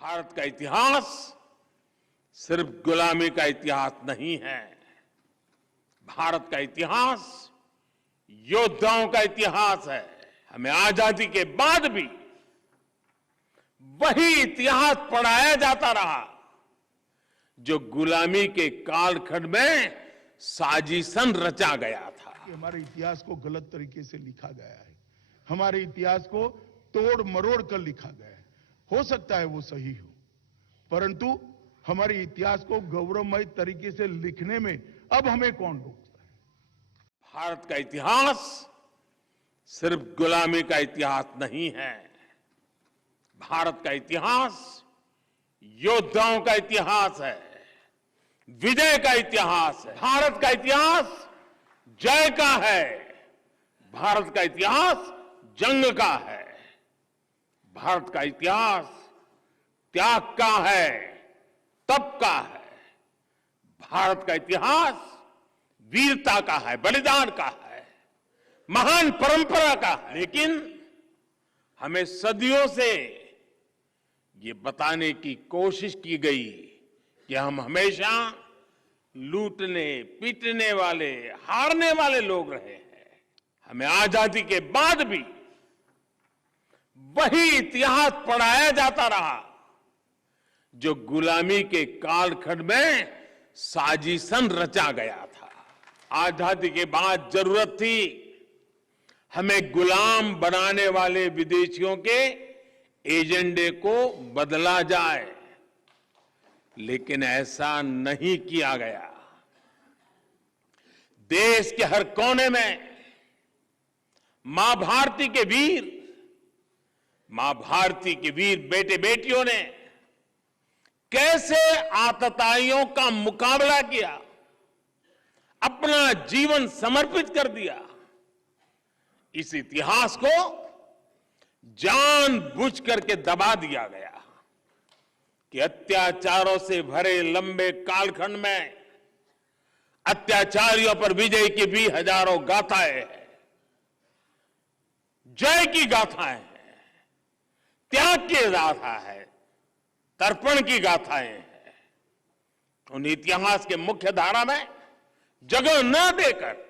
भारत का इतिहास सिर्फ गुलामी का इतिहास नहीं है। भारत का इतिहास योद्धाओं का इतिहास है। हमें आजादी के बाद भी वही इतिहास पढ़ाया जाता रहा जो गुलामी के कालखंड में साजिशन रचा गया था। हमारे इतिहास को गलत तरीके से लिखा गया है, हमारे इतिहास को तोड़ मरोड़ कर लिखा गया है। हो सकता है वो सही हो, परंतु हमारे इतिहास को गौरवमय तरीके से लिखने में अब हमें कौन रोकता है? भारत का इतिहास सिर्फ गुलामी का इतिहास नहीं है। भारत का इतिहास योद्धाओं का इतिहास है, विजय का इतिहास है। भारत का इतिहास जय का है, भारत का इतिहास जंग का है। भारत का इतिहास त्याग का है, तप का है। भारत का इतिहास वीरता का है, बलिदान का है, महान परंपरा का है। लेकिन हमें सदियों से ये बताने की कोशिश की गई कि हम हमेशा लूटने पीटने वाले, हारने वाले लोग रहे हैं। हमें आजादी के बाद भी वही इतिहास पढ़ाया जाता रहा जो गुलामी के कालखंड में साजिशन रचा गया था। आजादी के बाद जरूरत थी हमें गुलाम बनाने वाले विदेशियों के एजेंडे को बदला जाए, लेकिन ऐसा नहीं किया गया। देश के हर कोने में मां भारती के वीर, मां भारती के वीर बेटे बेटियों ने कैसे आतताइयों का मुकाबला किया, अपना जीवन समर्पित कर दिया। इस इतिहास को जानबूझ करके दबा दिया गया कि अत्याचारों से भरे लंबे कालखंड में अत्याचारियों पर विजय की भी हजारों गाथाएं हैं, जय की गाथाएं हैं, त्याग की गाथा है, तर्पण की गाथाएं हैं। उन इतिहास के मुख्य धारा में जगह न देकर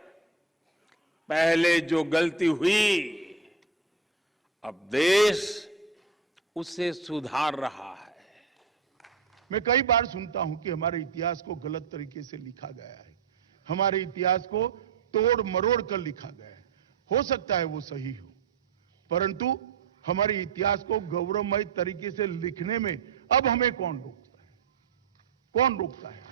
पहले जो गलती हुई, अब देश उसे सुधार रहा है। मैं कई बार सुनता हूं कि हमारे इतिहास को गलत तरीके से लिखा गया है, हमारे इतिहास को तोड़ मरोड़ कर लिखा गया है। हो सकता है वो सही हो, परंतु हमारे इतिहास को गौरवमय तरीके से लिखने में अब हमें कौन रोकता है? कौन रोकता है?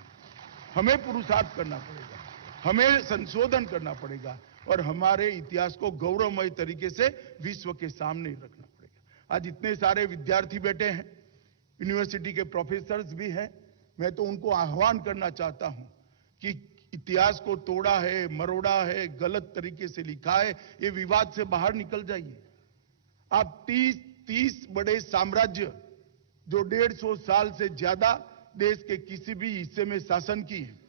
हमें पुरुषार्थ करना पड़ेगा, हमें संशोधन करना पड़ेगा और हमारे इतिहास को गौरवमय तरीके से विश्व के सामने रखना पड़ेगा। आज इतने सारे विद्यार्थी बैठे हैं, यूनिवर्सिटी के प्रोफेसर्स भी हैं। मैं तो उनको आह्वान करना चाहता हूं कि इतिहास को तोड़ा है, मरोड़ा है, गलत तरीके से लिखा है, ये विवाद से बाहर निकल जाइए। आप 30 बड़े साम्राज्य जो 150 साल से ज्यादा देश के किसी भी हिस्से में शासन की है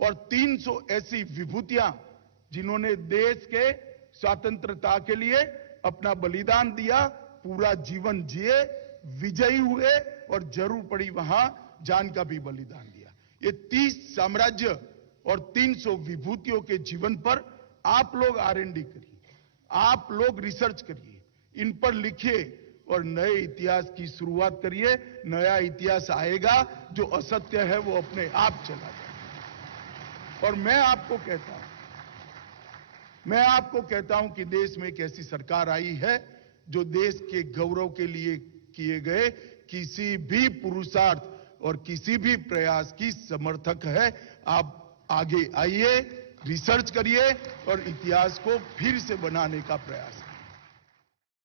और 300 ऐसी विभूतियां जिन्होंने देश के स्वतंत्रता के लिए अपना बलिदान दिया, पूरा जीवन जिए, विजयी हुए और जरूर पड़ी वहां जान का भी बलिदान दिया। ये 30 साम्राज्य और 300 विभूतियों के जीवन पर आप लोग R&D करिए, आप लोग रिसर्च करिए, इन पर लिखिए और नए इतिहास की शुरुआत करिए। नया इतिहास आएगा, जो असत्य है वो अपने आप चला जाएगा। और मैं आपको कहता हूं कि देश में एक ऐसी सरकार आई है जो देश के गौरव के लिए किए गए किसी भी पुरुषार्थ और किसी भी प्रयास की समर्थक है। आप आगे आइए, रिसर्च करिए और इतिहास को फिर से बनाने का प्रयास करिए।